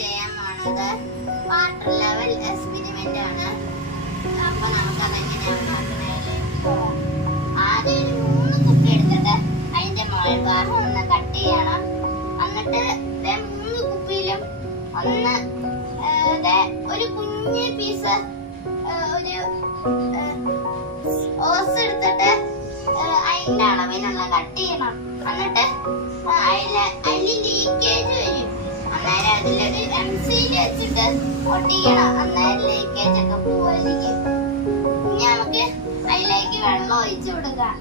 ചെയ്യാൻ പോണത് water level experiment ആണ്. അപ്പൊ നമുക്ക് അതെങ്ങനെയാ ഉണ്ടാക്കുന്നതിലേക്ക് പോകാം. ആദ്യം ഒരു 3 കുപ്പി എടുത്തിട്ട് അതിന്റെ മുകൾഭാഗം ഒന്ന് കട്ട് ചെയ്യണം. എന്നിട്ട് 3 കുപ്പിയിലും ഒന്ന് ഒരു കുഞ്ഞ് പീസ് ഒരു ഓസ് എടുത്തിട്ട് അതിന്റെ അളവിനുള്ള കട്ട് ചെയ്യണം. എന്നിട്ട് അതിൽ ലീക്കേജ് വരും. അന്നേരം അതിലൊരു എംസീൽ വെച്ചിട്ട് ഒട്ടിക്കണം. അന്നേരം ലീക്കേജ് ഒക്കെ പോവാതിരിക്കും. ഇനി നമുക്ക് അതിലേക്ക് വെള്ളം ഒഴിച്ചു കൊടുക്കാം.